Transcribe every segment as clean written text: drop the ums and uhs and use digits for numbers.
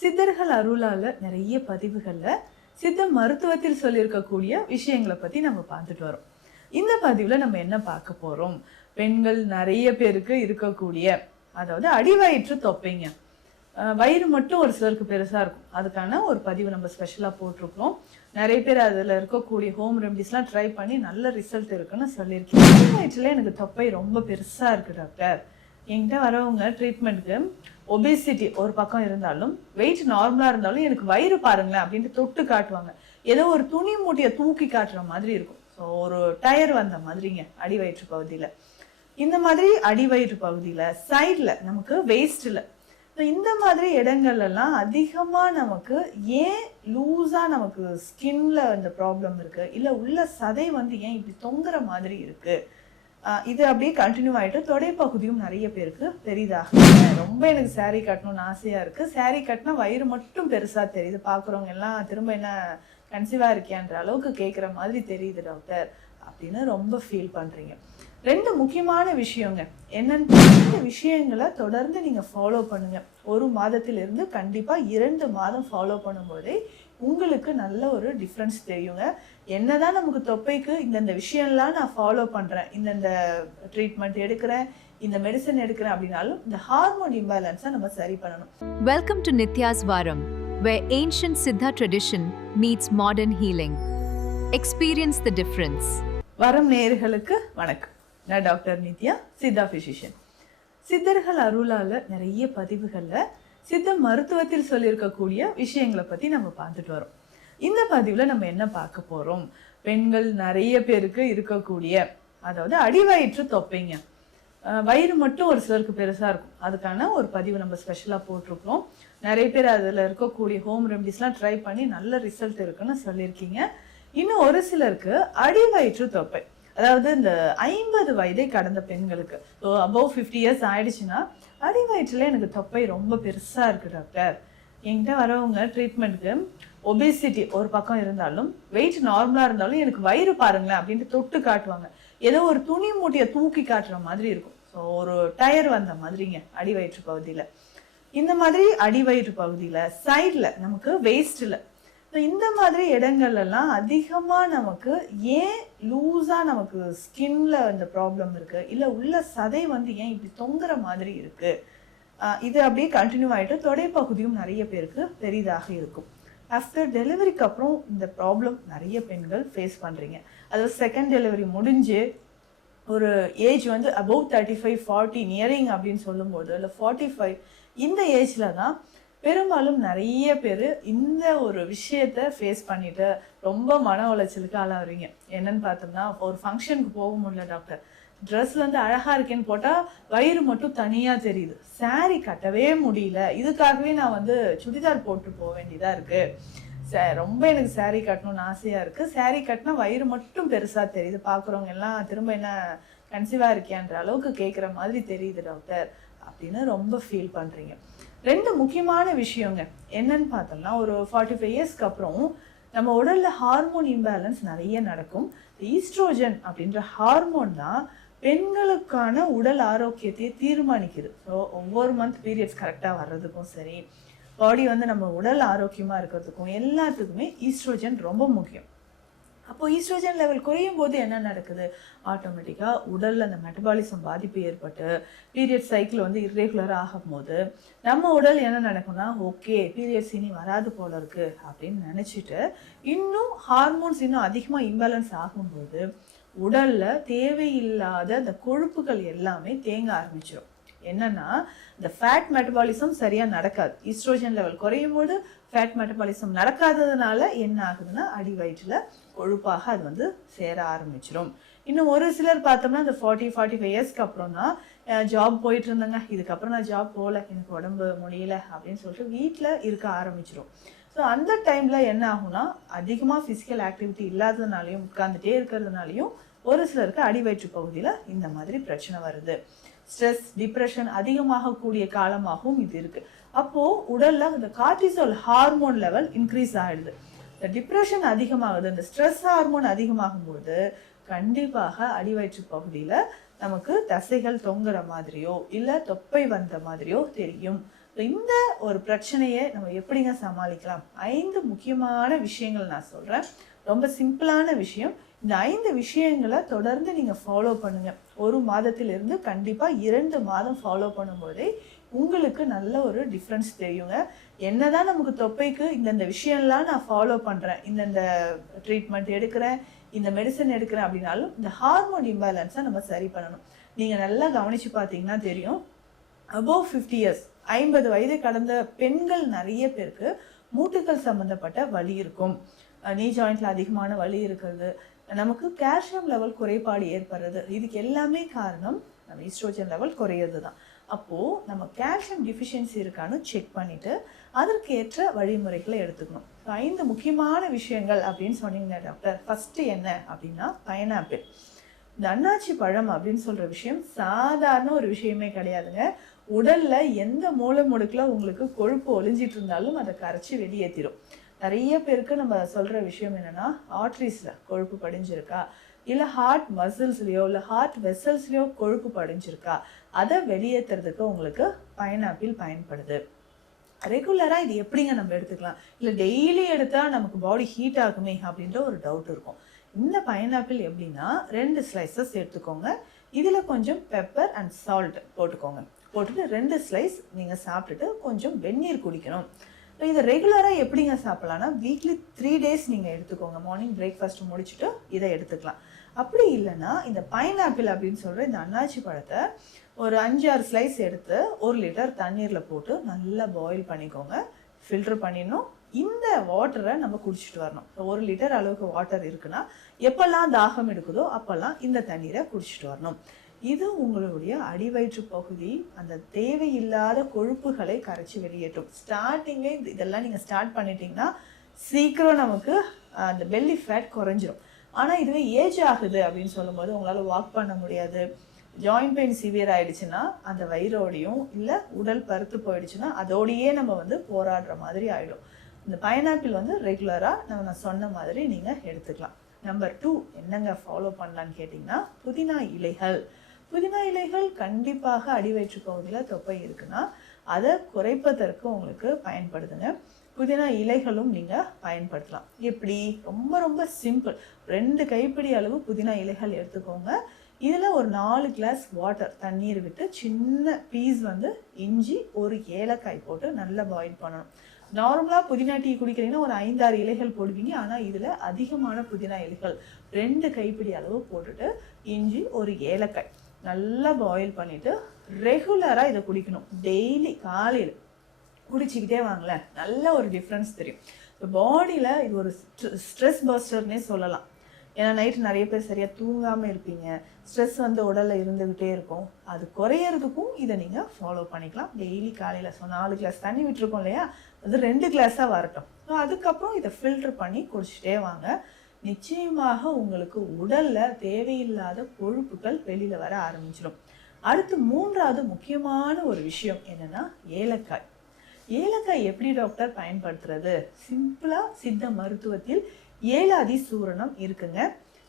சித்தர்கள் அருளால நிறைய பதிவுகள்ல சித்த மருத்துவத்தில் சொல்லியிருக்கக்கூடிய விஷயங்களை பத்தி நம்ம பார்த்துட்டு வரோம். இந்த பதிவுல நம்ம என்ன பார்க்க போறோம்? பெண்கள் நிறைய பேருக்கு இருக்கக்கூடிய, அதாவது அடிவயிற்று தொப்பைங்க. வயிறு மட்டும் ஒரு சிலருக்கு பெருசா இருக்கும். அதுக்கான ஒரு பதிவு நம்ம ஸ்பெஷலா போட்டிருக்கோம். நிறைய பேர் அதுல இருக்கக்கூடிய ஹோம் ரெமடிஸ்லாம் ட்ரை பண்ணி நல்ல ரிசல்ட் இருக்குன்னு சொல்லியிருக்கேன். அடிவயிற்றுல எனக்கு தொப்பை ரொம்ப பெருசா இருக்கு டாக்டர். என்கிட்ட வரவங்க ட்ரீட்மெண்ட்டுக்கு ஒபேசிட்டி ஒரு பக்கம் இருந்தாலும், வெயிட் நார்மலா இருந்தாலும் எனக்கு வயிறு பாருங்களேன் அப்படின்ட்டு தொட்டு காட்டுவாங்க. ஏதோ ஒரு துணி மூட்டையை தூக்கி காட்டுற மாதிரி இருக்கும். ஸோ ஒரு டயர் வந்த மாதிரிங்க அடிவயிற்று பகுதியில. இந்த மாதிரி அடிவயிற்று பகுதியில சைட்ல நமக்கு வேஸ்ட்ல இந்த மாதிரி இடங்கள்லாம் அதிகமா நமக்கு ஏன் லூஸா நமக்கு ஸ்கின்ல இந்த ப்ராப்ளம் இருக்கு, இல்ல உள்ள சதை ஏன் இப்படி தொங்குற மாதிரி இருக்கு, இது அப்படியே கண்டினியூ ஆகிட்டு தொடை பகுதியும் நிறைய பேருக்கு பெரிதாக ரொம்ப எனக்கு சாரீ கட்டணும்னு ஆசையா இருக்கு. சாரீ கட்டினா வயிறு மட்டும் பெருசா தெரியுது, பாக்குறவங்க எல்லாம் திரும்ப என்ன கன்சீவா இருக்கியான்ற அளவுக்கு கேட்குற மாதிரி தெரியுது டாக்டர் அப்படின்னு ரொம்ப ஃபீல் பண்றீங்க. ரெண்டு முக்கியமான விஷயங்க என்னன்னு, இந்த விஷயங்களை தொடர்ந்து நீங்க ஃபாலோ பண்ணுங்க. ஒரு மாதத்திலிருந்து கண்டிப்பா 2 மாதம் ஃபாலோ பண்ணும்போதே உங்களுக்கு நல்ல ஒரு டிஃப்ரென்ஸ் தெரியுங்க. என்னதான் நமக்கு தொப்பைக்கு இந்த விஷயம்லாம் நான் ஃபாலோ பண்றேன், இந்த ட்ரீட்மெண்ட் எடுக்கிறேன், இந்த மெடிசன் எடுக்கிறேன் அப்படின்னாலும் இந்த ஹார்மோன் இம்பேலன்ஸை நம்ம சரி பண்ணணும். Welcome to Nitya's Varam, where ancient Siddha tradition meets modern healing. Experience the difference. வரம் நேயர்களுக்கு வணக்கம். நான் டாக்டர் நித்யா, சித்தா பிசிஷியன். சித்தர்கள் அருளால நிறைய பதிவுகள்ல சித்த மருத்துவத்தில் சொல்லியிருக்கக்கூடிய விஷயங்களை பத்தி நம்ம பார்த்துட்டு வரோம். இந்த பதிவுல நம்ம என்ன பார்க்க போறோம்? பெண்கள் நிறைய பேருக்கு இருக்கக்கூடிய, அதாவது அடிவயிற்று தொப்பைங்க. வயிறு மட்டும் ஒரு சிலருக்கு பெருசா இருக்கும். அதுக்கான ஒரு பதிவு நம்ம ஸ்பெஷலா போட்டிருக்கோம். நிறைய பேர் அதுல இருக்கக்கூடிய ஹோம் ரெமடிஸ்லாம் ட்ரை பண்ணி நல்ல ரிசல்ட் இருக்குன்னு சொல்லியிருக்கீங்க. இன்னும் ஒரு சிலருக்கு அடிவயிற்று தொப்பை, அதாவது இந்த 50 வயதை கடந்த பெண்களுக்கு, அபவ் 50 இயர்ஸ் ஆயிடுச்சுன்னா அடிவயிற்றுல எனக்கு தொப்பை ரொம்ப பெருசா இருக்கு டாக்டர். என்கிட்ட வரவங்க ட்ரீட்மெண்ட்டுக்கு ஒபேசிட்டி ஒரு பக்கம் இருந்தாலும், வெயிட் நார்மலா இருந்தாலும் எனக்கு வயிறு பாருங்களேன் அப்படின்ட்டு தொட்டு காட்டுவாங்க. ஏதோ ஒரு துணி மூட்டையை தூக்கி காட்டுற மாதிரி இருக்கும். ஸோ ஒரு டயர் வந்த மாதிரிங்க அடிவயிற்று பகுதியில. இந்த மாதிரி அடிவயிற்று பகுதியில சைட்ல நமக்கு வேஸ்ட்ல இந்த மாதிரி இடங்கள்லாம் அதிகமா நமக்கு ஏன் லூஸா நமக்கு ஸ்கின்ல இந்த ப்ராப்ளம் இருக்கு, இல்ல உள்ள சதை ஏன் இப்படி தொங்குற மாதிரி இருக்கு, இது அப்படியே கண்டினியூ ஆகிட்டு தொடை பகுதியும் நிறைய பேருக்கு பெரிதாக இருக்கும். ஆஃப்டர் டெலிவரிக்கு அப்புறம் இந்த ப்ராப்ளம் நிறைய பெண்கள் ஃபேஸ் பண்றீங்க. அதாவது செகண்ட் டெலிவரி முடிஞ்சு ஒரு ஏஜ் அபவ் 35-40 நியரிங் அப்படின்னு சொல்லும்போது, இல்லை 45 இந்த ஏஜ்ல தான் பெரும்பாலும் நிறைய பேர் இந்த ஒரு விஷயத்த ஃபேஸ் பண்ணிட்டு ரொம்ப மன உளைச்சலுக்கு ஆளாகிறீங்க. என்னன்னு பார்த்தோம்னா, ஒரு ஃபங்க்ஷனுக்கு போக முடியல டாக்டர், ட்ரெஸ் அழகா இருக்கேன்னு போட்டா வயிறு மட்டும் தனியா தெரியுது, சாரி கட்டவே முடியல, இதுக்காகவே நான் சுடிதார் போட்டு போக வேண்டியதா இருக்கு, ரொம்ப எனக்கு சாரி கட்டணும்னு ஆசையா இருக்கு, சாரி கட்டினா வயிறு மட்டும் பெருசா தெரியுது, பாக்குறவங்க எல்லாம் திரும்ப என்ன கன்சீவா இருக்கியான்ற அளவுக்கு கேட்குற மாதிரி தெரியுது டாக்டர் அப்படின்னு ரொம்ப ஃபீல் பண்றீங்க. ரெண்டு முக்கியமான விஷயங்க என்னன்னு பார்த்தோம்னா, ஒரு 45 இயர்ஸ்க்கு அப்புறம் நம்ம உடல்ல ஹார்மோன் இம்பேலன்ஸ் நிறைய நடக்கும். ஈஸ்ட்ரோஜன் அப்படின்ற ஹார்மோன் தான் பெண்களுக்கான உடல் ஆரோக்கியத்தை தீர்மானிக்குது. ஸோ ஒவ்வொரு மந்த் பீரியட்ஸ் கரெக்டாக வர்றதுக்கும் சரி, பாடி நம்ம உடல் ஆரோக்கியமா இருக்கிறதுக்கும் எல்லாத்துக்குமே ஈஸ்ட்ரோஜன் ரொம்ப முக்கியம். அப்போ ஈஸ்ட்ரோஜன் லெவல் குறையும் போது என்ன நடக்குது? ஆட்டோமேட்டிக்கா உடல்ல அந்த மெட்டபாலிசம் பாதிப்பு ஏற்பட்டு பீரியட் சைக்கிள் இர்ரெகுலராக ஆகும்போது நம்ம உடல் என்ன நடக்கும்னா, ஓகே பீரியட்ஸ் இனி வராது போல இருக்கு அப்படின்னு நினைச்சிட்டு இன்னும் ஹார்மோன்ஸ் இன்னும் அதிகமா இம்பேலன்ஸ் ஆகும்போது உடல்ல தேவையில்லாத அந்த கொழுப்புகள் எல்லாமே தேங்க ஆரம்பிச்சிடும். என்னன்னா, இந்த ஃபேட் மெட்டபாலிசம் சரியா நடக்காது. ஈஸ்ட்ரோஜன் லெவல் குறையும் போது ஃபேட் மெட்டபாலிசம் நடக்காததுனால என்ன ஆகுதுன்னா, அடிவயிற்றுல கொழுப்பாக அது சேர ஆரம்பிச்சிடும். இன்னும் ஒரு சிலர் பார்த்தோம்னா, இந்த 40-45 இயர்ஸ்க்கு அப்புறம் தான் ஜாப் போயிட்டு இருந்தாங்க, இதுக்கப்புறம் நான் ஜாப் போகல, எனக்கு உடம்பு முடியல அப்படின்னு சொல்லிட்டு வீட்டில் இருக்க ஆரம்பிச்சிடும். ஸோ அந்த டைம்ல என்ன ஆகும்னா, அதிகமாக ஃபிசிக்கல் ஆக்டிவிட்டி இல்லாததுனாலையும் உட்கார்ந்துட்டே இருக்கிறதுனாலையும் ஒரு சிலருக்கு அடிவயிற்று பகுதியில் இந்த மாதிரி பிரச்சனை வருது. ஸ்ட்ரெஸ், டிப்ரெஷன் அதிகமாகக்கூடிய காலமாகவும் இது இருக்கு. அப்போ உடல்ல இந்த கார்டிசோல் ஹார்மோன் லெவல் இன்க்ரீஸ் ஆயிடுது. இந்த டிப்ரெஷன் அதிகமாகுது, இந்த ஸ்ட்ரெஸ் ஹார்மோன் அதிகமாகும் போது கண்டிப்பாக அடிவயிற்று பகுதியில நமக்கு தசைகள் தொங்குற மாதிரியோ இல்ல தொப்பை வந்த மாதிரியோ தெரியும். இந்த ஒரு பிரச்சனையை நம்ம எப்படிங்க சமாளிக்கலாம்? 5 முக்கியமான விஷயங்கள் நான் சொல்கிறேன். ரொம்ப சிம்பிளான விஷயம். இந்த 5 விஷயங்களை தொடர்ந்து நீங்கள் ஃபாலோ பண்ணுங்கள். ஒரு மாதத்திலிருந்து கண்டிப்பாக 2 மாதம் ஃபாலோ பண்ணும்போதே உங்களுக்கு நல்ல ஒரு டிஃப்ரென்ஸ் தெரியுங்க. என்னதான் நமக்கு தொப்பைக்கு இந்தந்த விஷயம்லாம் நான் ஃபாலோ பண்ணுறேன், இந்தந்த ட்ரீட்மெண்ட் எடுக்கிறேன், இந்த மெடிசன் எடுக்கிறேன் அப்படின்னாலும் இந்த ஹார்மோன் இம்பேலன்ஸை நம்ம சரி பண்ணணும். நீங்கள் நல்லா கவனித்து பார்த்தீங்கன்னா தெரியும், அபோவ் 50 இயர்ஸ் 50 வயது கடந்த பெண்கள் நிறைய பேருக்கு மூட்டுக்கள் சம்மந்தப்பட்ட வலி இருக்கும், நீ ஜாயிண்ட்ல அதிகமான வலி இருக்கிறது, நமக்கு கால்சியம் லெவல் குறைபாடு ஏற்படுறது. இதுக்கு எல்லாமே காரணம் நம்ம ஈஸ்ட்ரோஜன் லெவல் குறையிறது தான். அப்போது நம்ம கால்சியம் டிஃபிஷியன்சி இருக்கான்னு செக் பண்ணிவிட்டு அதற்கு ஏற்ற வழிமுறைகளை எடுத்துக்கணும். 5 முக்கியமான விஷயங்கள் அப்படின்னு சொன்னீங்கன்னா டாக்டர், ஃபஸ்ட்டு என்ன அப்படின்னா பைனாப்பிள். இந்த அன்னாச்சி பழம் அப்படின்னு சொல்கிற விஷயம் சாதாரண ஒரு விஷயமே கிடையாதுங்க. உடலில் எந்த மூலை முடுக்கில் உங்களுக்கு கொழுப்பு ஒளிஞ்சிட்டு இருந்தாலும் அதை கரைச்சி வெளியேற்றிடும். நிறைய பேருக்கு நம்ம சொல்கிற விஷயம் என்னென்னா, ஆர்ட்ரிஸில் கொழுப்பு படிஞ்சிருக்கா, இல்லை ஹார்ட் மசில்ஸ்லையோ இல்லை ஹார்ட் வெசல்ஸ்லையோ கொழுப்பு படிஞ்சிருக்கா, அதை வெளியேற்றுறதுக்கு உங்களுக்கு பைனாப்பிள் பயன்படுது. ரெகுலராக இது எப்படிங்க நம்ம எடுத்துக்கலாம்? இல்லை டெய்லி எடுத்தால் நமக்கு பாடி ஹீட் ஆகுமே அப்படின்ற ஒரு டவுட் இருக்கும். இந்த பைனாப்பிள் எப்படின்னா 2 ஸ்லைசஸ் எடுத்துக்கோங்க. இதில் கொஞ்சம் பெப்பர் அண்ட் சால்ட் போட்டுக்கோங்க. போட்டுட்டு 2 ஸ்லைஸ் நீங்கள் சாப்பிட்டுட்டு கொஞ்சம் வெந்நீர் குடிக்கணும். இதை ரெகுலராக எப்படிங்க சாப்பிட்லான்னா, வீக்லி 3 டேஸ் நீங்கள் எடுத்துக்கோங்க. மார்னிங் பிரேக்ஃபாஸ்ட் முடிச்சுட்டு இதை எடுத்துக்கலாம். அப்படி இல்லைன்னா இந்த பைனாப்பிள் அப்படின்னு சொல்கிற இந்த அன்னாச்சி பழத்தை ஒரு 5-6 ஸ்லைஸ் எடுத்து 1 லிட்டர் தண்ணீரில் போட்டு நல்லா பாயில் பண்ணிக்கோங்க. ஃபில்டர் பண்ணிடணும். இந்த வாட்டரை நம்ம குடிச்சிட்டு வரணும். 1 லிட்டர் அளவுக்கு வாட்டர் இருக்குன்னா எப்பெல்லாம் தாகம் எடுக்குதோ அப்போல்லாம் இந்த தண்ணீரை குடிச்சிட்டு வரணும். இது உங்களுடைய அடிவயிற்று பகுதி அந்த தேவையில்லாத கொழுப்புகளை கரைச்சி வெளியேற்றும். ஸ்டார்டிங்கே இதெல்லாம் நீங்கள் ஸ்டார்ட் பண்ணிட்டீங்கன்னா சீக்கிரம் நமக்கு அந்த பெல்லி ஃபேட் குறைஞ்சிரும். ஆனால் இதுவே ஏஜ் ஆகுது அப்படின்னு சொல்லும்போது உங்களால் வாக் பண்ண முடியாது, ஜாயிண்ட் பெயின் சிவியர் ஆயிடுச்சுன்னா அந்த வயிறோடையும் இல்லை உடல் பருத்து போயிடுச்சுன்னா அதோடையே நம்ம போராடுற மாதிரி ஆகிடும். இந்த பைனாப்பிள் ரெகுலராக நான் சொன்ன மாதிரி நீங்கள் எடுத்துக்கலாம். நம்பர் 2 என்னங்க ஃபாலோ பண்ணலான்னு கேட்டிங்கன்னா, புதினா இலைகள். புதினா இலைகள் கண்டிப்பாக அடிவயிற்று பகுதியில் தொப்பை இருக்குன்னா அதை குறைப்பதற்கு உங்களுக்கு பயன்படுதுங்க. புதினா இலைகளும் நீங்கள் பயன்படுத்தலாம். எப்படி? ரொம்ப ரொம்ப சிம்பிள். 2 கைப்பிடி அளவு புதினா இலைகள் எடுத்துக்கோங்க. இதில் ஒரு 4 கிளாஸ் வாட்டர் தண்ணீர் விட்டு சின்ன பீஸ் இஞ்சி 1 ஏலக்காய் போட்டு நல்லா பாயில் பண்ணணும். நார்மலாக புதினா டீ குடிக்கிறீங்கன்னா ஒரு 5-6 இலைகள் போடுவீங்க. ஆனால் இதில் அதிகமான புதினா இலைகள் 2 கைப்பிடி அளவு போட்டுட்டு இஞ்சி 1 ஏலக்காய் நல்லா பாயில் பண்ணிவிட்டு ரெகுலராக இதை குடிக்கணும். டெய்லி காலையில் குடிச்சிக்கிட்டே வாங்களேன், நல்ல ஒரு டிஃப்ரென்ஸ் தெரியும். இப்போ பாடியில் இது ஒரு ஸ்ட்ரெஸ் பஸ்டர்னே சொல்லலாம். ஏன்னா நைட்டு நிறைய பேர் சரியாக தூங்காமல் இருப்பீங்க, ஸ்ட்ரெஸ் உடலில் இருந்துக்கிட்டே இருக்கும். அது குறையிறதுக்கும் இதை நீங்கள் ஃபாலோ பண்ணிக்கலாம். டெய்லி காலையில் 4 கிளாஸ் தண்ணி விட்டுருக்கோம் இல்லையா, அது 2 கிளாஸாக வரட்டும். அதுக்கப்புறம் இதை ஃபில்டர் பண்ணி குடிச்சிட்டே வாங்க. நிச்சயமாக உங்களுக்கு உடலில் தேவையில்லாத கொழுப்புகள் வெளியில் வர ஆரம்பிச்சிடும். அடுத்து 3வது முக்கியமான ஒரு விஷயம் என்னென்னா ஏலக்காய். ஏலக்காய் எப்படி டாக்டர் பயன்படுத்துறது? சிம்பிளாக சித்த மருத்துவத்தில் ஏலாதி சூரணம் இருக்குங்க.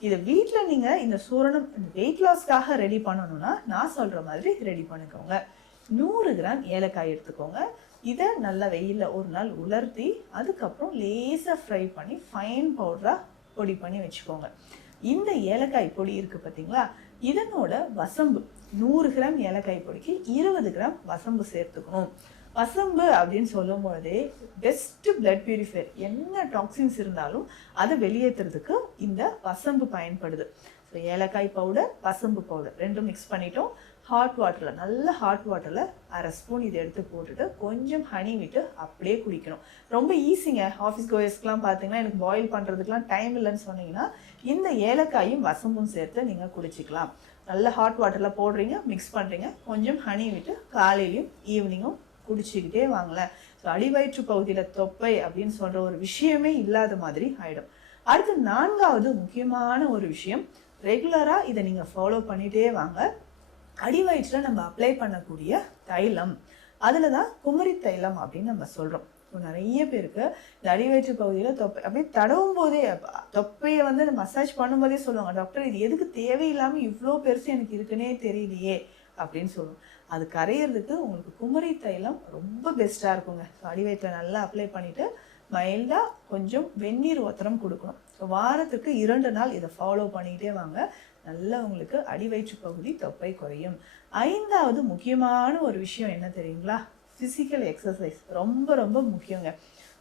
இதை வீட்டில் நீங்கள் இந்த சூரணம் வெயிட் லாஸ்க்காக ரெடி பண்ணணும்னா நான் சொல்கிற மாதிரி ரெடி பண்ணிக்கோங்க. 100 கிராம் ஏலக்காய் எடுத்துக்கோங்க. இதை நல்லா வெயிலில் ஒரு நாள் உலர்த்தி அதுக்கப்புறம் லேசாக ஃப்ரை பண்ணி ஃபைன் பவுடராக பொடி பண்ணி வச்சுக்கோங்க. இந்த ஏலக்காய் பொடி இருக்குது பார்த்தீங்களா, இதனோட வசம்பு 100 கிராம் ஏலக்காய் பொடிக்கு 20 கிராம் வசம்பு சேர்த்துக்கணும். வசம்பு அப்படின்னு சொல்லும் பொழுதே பெஸ்ட் பிளட் பியூரிஃபையர். என்ன டாக்ஸின்ஸ் இருந்தாலும் அதை வெளியேற்றுறதுக்கு இந்த வசம்பு பயன்படுது. ஸோ ஏலக்காய் பவுடர், வசம்பு பவுடர் 2 மிக்ஸ் பண்ணிட்டோம். ஹாட் வாட்டரில், நல்ல ஹாட் வாட்டரில் 1/2 ஸ்பூன் இதை எடுத்து போட்டுட்டு கொஞ்சம் ஹனி விட்டு அப்படியே குடிக்கணும். ரொம்ப ஈஸிங்க. ஆஃபீஸ் கோயர்ஸ்க்கெலாம் பார்த்தீங்கன்னா எனக்கு பாயில் பண்ணுறதுக்கெலாம் டைம் இல்லைன்னு சொன்னீங்கன்னா இந்த ஏலக்காயும் வசம்பும் சேர்த்து நீங்கள் குடிச்சிக்கலாம். நல்ல ஹாட் வாட்டரில் போடுறீங்க, மிக்ஸ் பண்ணுறீங்க, கொஞ்சம் ஹனி விட்டு காலையிலையும் ஈவினிங்கும் குடிச்சிக்கிட்டே வாங்கலேன். ஸோ அடிவயிற்று பகுதியில் தொப்பை அப்படின்னு சொல்கிற ஒரு விஷயமே இல்லாத மாதிரி ஆகிடும். அடுத்து 4வது முக்கியமான ஒரு விஷயம், ரெகுலராக இதை நீங்கள் ஃபாலோ பண்ணிகிட்டே வாங்க. அடிவயிற்றில் நம்ம அப்ளை பண்ணக்கூடிய தைலம், அதில் தான் குமரி தைலம் அப்படின்னு நம்ம சொல்கிறோம். ஸோ நிறைய பேருக்கு இந்த அடிவயிற்று பகுதியில் தொப்பை அப்படியே தடவும் போதே, தொப்பையை மசாஜ் பண்ணும்போதே சொல்லுவாங்க, டாக்டர் இது எதுக்கு தேவையில்லாமல் இவ்வளோ பெருசு எனக்கு இருக்குன்னே தெரியலையே அப்படின்னு சொல்லுவோம். அது கரையிறதுக்கு உங்களுக்கு குமரி தைலம் ரொம்ப பெஸ்ட்டாக இருக்குங்க. ஸோ அடிவயிற்றில் நல்லா அப்ளை பண்ணிவிட்டு மைல்டாக கொஞ்சம் வெந்நீர் ஒத்தரம் கொடுக்கணும். ஸோ வாரத்துக்கு 2 நாள் இதை ஃபாலோ பண்ணிகிட்டே வாங்க. நல்லா உங்களுக்கு அடிவயிற்று பகுதி தொப்பை குறையும். 5வது முக்கியமான ஒரு விஷயம் என்ன தெரியுங்களா? ஃபிசிக்கல் எக்ஸசைஸ் ரொம்ப ரொம்ப முக்கியங்க.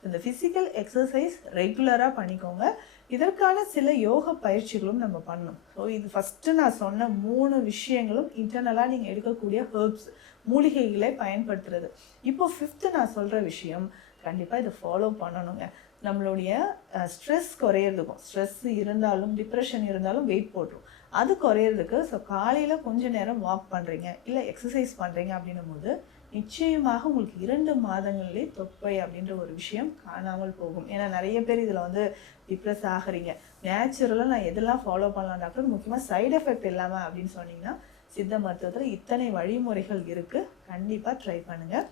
இந்த ஃபிசிக்கல் எக்ஸசைஸ் ரெகுலராக பண்ணிக்கோங்க. இதற்கான சில யோக பயிற்சிகளும் நம்ம பண்ணணும். ஸோ இது ஃபஸ்ட்டு நான் சொன்ன 3 விஷயங்களும் இன்டர்னலாக நீங்கள் எடுக்கக்கூடிய ஹெர்ப்ஸ், மூலிகைகளை பயன்படுத்துறது. இப்போ 5th நான் சொல்கிற விஷயம் கண்டிப்பாக இதை ஃபாலோ பண்ணணுங்க. நம்மளுடைய ஸ்ட்ரெஸ் குறையிறதுக்கும், ஸ்ட்ரெஸ் இருந்தாலும் டிப்ரெஷன் இருந்தாலும் வெயிட் போட்டுரும். அது குறையிறதுக்கு ஸோ காலையில் கொஞ்சம் நேரம் வாக் பண்ணுறீங்க இல்லை எக்ஸசைஸ் பண்ணுறீங்க அப்படின்னும் போது நிச்சயமாக உங்களுக்கு 2 மாதங்கள்லேயே தொப்பை அப்படின்ற ஒரு விஷயம் காணாமல் போகும். ஏன்னா நிறைய பேர் இதில் வந்து டிப்ரெஸ் ஆகிறீங்க. நேச்சுரலாக நான் எதெல்லாம் ஃபாலோ பண்ணலாம் டாக்டர், முக்கியமாக சைடு எஃபெக்ட் இல்லாமல் அப்படின்னு சொன்னீங்கன்னா சித்த மருத்துவத்தில் இத்தனை வழிமுறைகள் இருக்குது. கண்டிப்பாக ட்ரை பண்ணுங்கள்.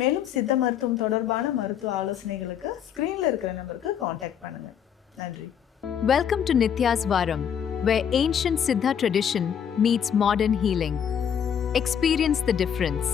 மேலும் சித்த மருத்துவம் தொடர்பான மருத்துவ ஆலோசனைகளுக்கு ஸ்க்ரீனில் இருக்கிற நம்பருக்கு காண்டாக்ட் பண்ணுங்கள். நன்றி. Welcome to Nitya's Varam, where ancient Siddha tradition meets modern healing. Experience the difference.